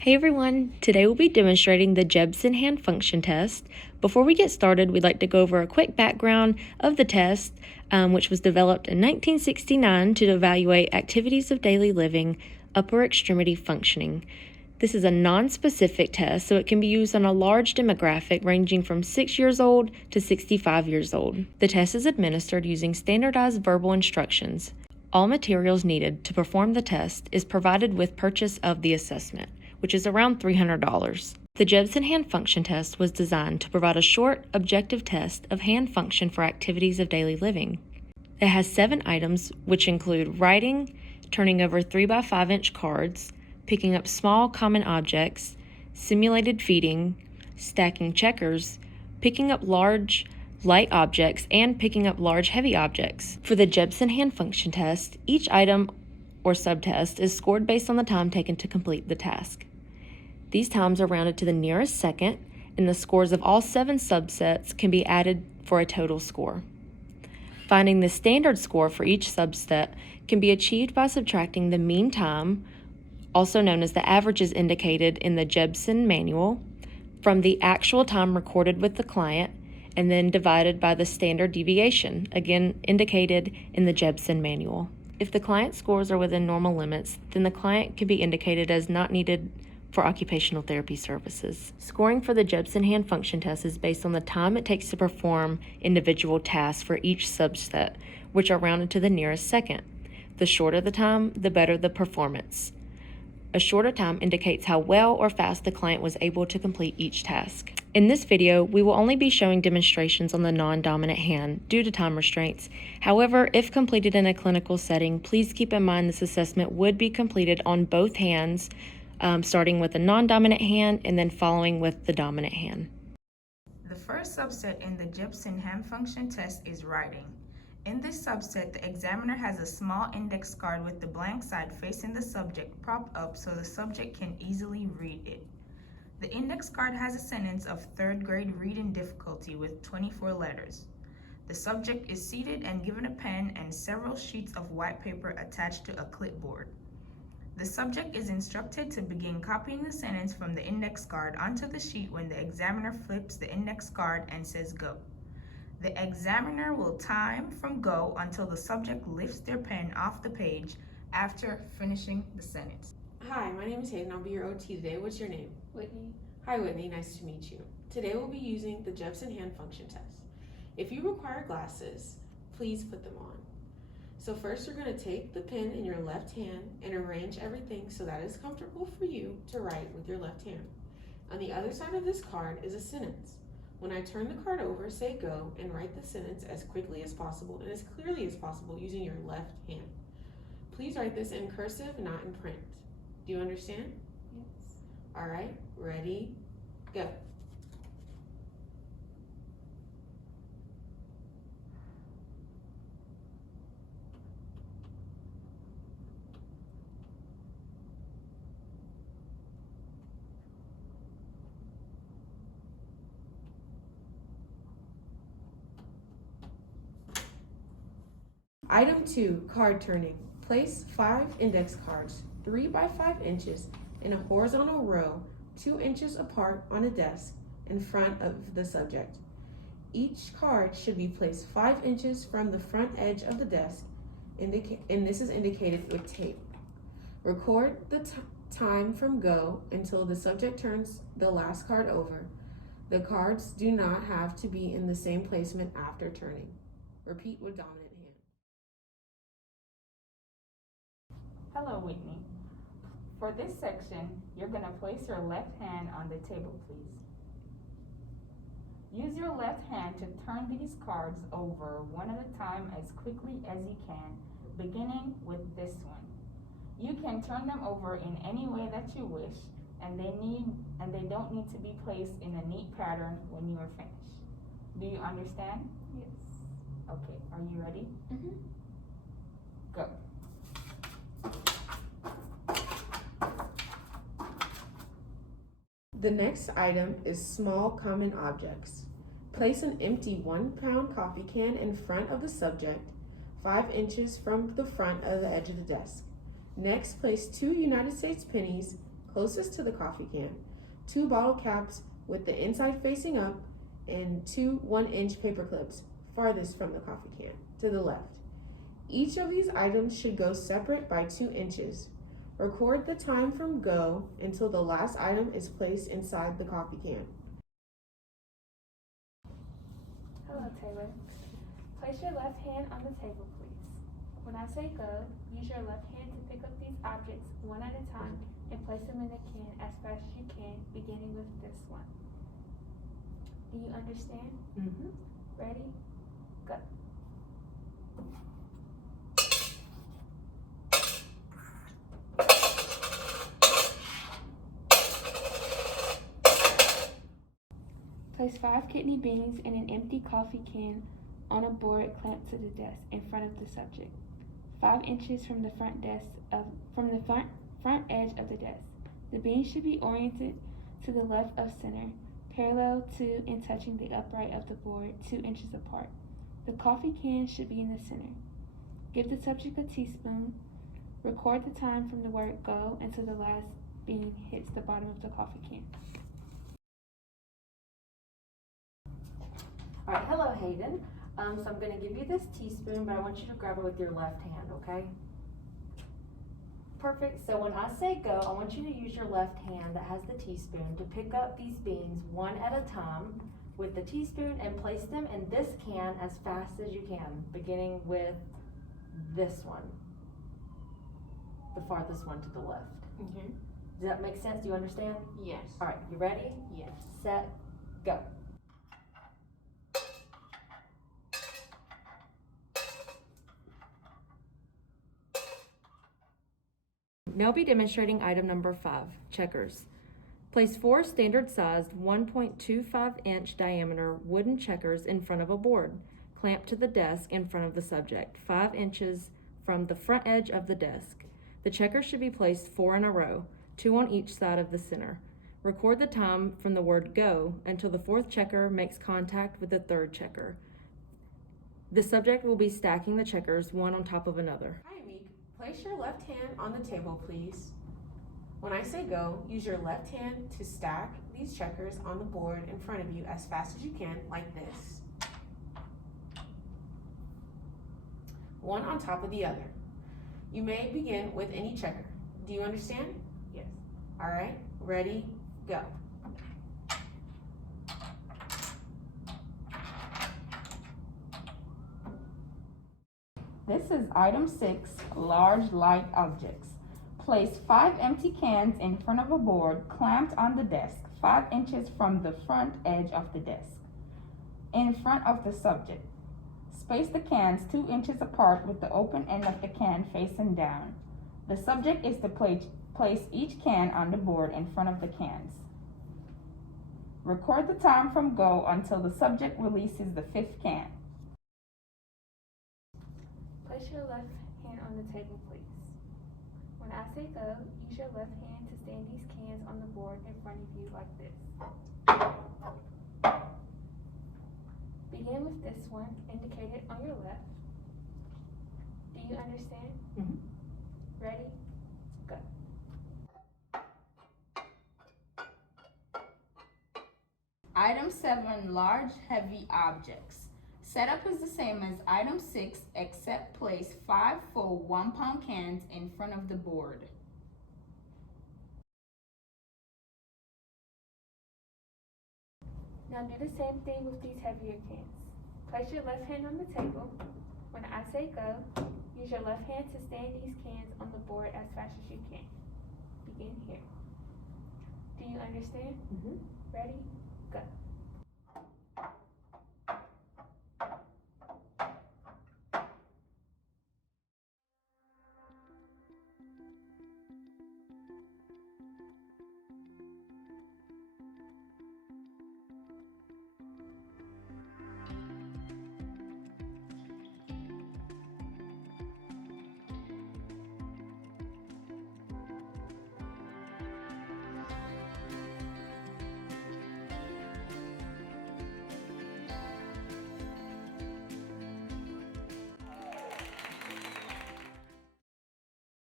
Hey everyone, today we'll be demonstrating the Jebsen hand function test. Before we get started, we'd like to go over a quick background of the test, which was developed in 1969 to evaluate activities of daily living, upper extremity functioning. This is a non-specific test, so it can be used on a large demographic ranging from 6 years old to 65 years old. The test is administered using standardized verbal instructions. All materials needed to perform the test is provided with purchase of the assessment, which is around $300. The Jebsen hand function test was designed to provide a short, objective test of hand function for activities of daily living. It has 7 items, which include writing, turning over 3 by 5 inch cards, picking up small common objects, simulated feeding, stacking checkers, picking up large light objects, and picking up large heavy objects. For the Jebsen hand function test, each item or subtest is scored based on the time taken to complete the task. These times are rounded to the nearest second, and the scores of all 7 subsets can be added for a total score. Finding the standard score for each subset can be achieved by subtracting the mean time, also known as the averages indicated in the Jebsen manual, from the actual time recorded with the client, and then divided by the standard deviation, again indicated in the Jebsen manual. If the client scores are within normal limits, then the client can be indicated as not needed for occupational therapy services. Scoring for the Jebsen hand function test is based on the time it takes to perform individual tasks for each subset, which are rounded to the nearest second. The shorter the time, the better the performance. A shorter time indicates how well or fast the client was able to complete each task. In this video, we will only be showing demonstrations on the non-dominant hand due to time restraints. However, if completed in a clinical setting, please keep in mind this assessment would be completed on both hands, starting with the non-dominant hand and then following with the dominant hand. The first subset in the Jebsen hand function test is writing. In this subset, the examiner has a small index card with the blank side facing the subject propped up so the subject can easily read it. The index card has a sentence of 3rd grade reading difficulty with 24 letters. The subject is seated and given a pen and several sheets of white paper attached to a clipboard. The subject is instructed to begin copying the sentence from the index card onto the sheet when the examiner flips the index card and says go. The examiner will time from go until the subject lifts their pen off the page after finishing the sentence. Hi, my name is Hayden. I'll be your OT today. What's your name? Whitney. Hi, Whitney. Nice to meet you. Today we'll be using the Jebsen hand function test. If you require glasses, please put them on. So first you're going to take the pen in your left hand and arrange everything so that it's comfortable for you to write with your left hand. On the other side of this card is a sentence. When I turn the card over, say go and write the sentence as quickly as possible and as clearly as possible using your left hand. Please write this in cursive, not in print. Do you understand? Yes. All right, ready, go. Item 2, card turning. Place 5 index cards, 3 by 5 inches, in a horizontal row, 2 inches apart on a desk in front of the subject. Each card should be placed 5 inches from the front edge of the desk, and this is indicated with tape. Record the time from go until the subject turns the last card over. The cards do not have to be in the same placement after turning. Repeat with dominant hand. Hello, Whitney. For this section, you're going to place your left hand on the table, please. Use your left hand to turn these cards over one at a time as quickly as you can, beginning with this one. You can turn them over in any way that you wish, and they don't need to be placed in a neat pattern when you are finished. Do you understand? Yes. Okay, are you ready? Mm-hmm. Go. The next item is small common objects. Place an empty 1-pound coffee can in front of the subject, 5 inches from the front of the edge of the desk. Next, place 2 United States pennies closest to the coffee can, 2 bottle caps with the inside facing up, and 2 1-inch paper clips farthest from the coffee can to the left. Each of these items should go separate by 2 inches. Record the time from go until the last item is placed inside the coffee can. Hello, Taylor. Place your left hand on the table, please. When I say go, use your left hand to pick up these objects one at a time and place them in the can as fast as you can, beginning with this one. Do you understand? Ready? Go. Place 5 kidney beans in an empty coffee can on a board clamped to the desk in front of the subject, 5 inches from the front edge of the desk. The beans should be oriented to the left of center, parallel to and touching the upright of the board, 2 inches apart. The coffee can should be in the center. Give the subject a teaspoon. Record the time from the word go until the last bean hits the bottom of the coffee can. All right, hello Hayden. So I'm going to give you this teaspoon, but I want you to grab it with your left hand, okay? Perfect. So when I say go, I want you to use your left hand that has the teaspoon to pick up these beans one at a time with the teaspoon and place them in this can as fast as you can, beginning with this one, the farthest one to the left. Does that make sense? Do you understand? Yes. All right, you ready? Yes. Set, go. Now I'll be demonstrating item number 5, checkers. Place 4 standard-sized 1.25-inch diameter wooden checkers in front of a board, clamped to the desk in front of the subject, 5 inches from the front edge of the desk. The checkers should be placed 4 in a row, 2 on each side of the center. Record the time from the word go until the 4th checker makes contact with the 3rd checker. The subject will be stacking the checkers one on top of another. Hi, Meek. Place your left hand on the table, please. When I say go, use your left hand to stack these checkers on the board in front of you as fast as you can, like this. One on top of the other. You may begin with any checker. Do you understand? Yes. All right, ready, go. This is item 6, large light objects. Place 5 empty cans in front of a board clamped on the desk, 5 inches from the front edge of the desk, in front of the subject. Space the cans 2 inches apart with the open end of the can facing down. The subject is to place each can on the board in front of the cans. Record the time from go until the subject releases the 5th can. Place your left hand on the table, please. When I say go, use your left hand to stand these cans on the board in front of you like this. Begin with this one, indicated on your left. Do you understand? Ready? Go. Item 7, large heavy objects. Setup is the same as item 6, except place 5 full 1-pound cans in front of the board. Now do the same thing with these heavier cans. Place your left hand on the table. When I say go, use your left hand to stand these cans on the board as fast as you can. Begin here. Do you understand? Ready? Go.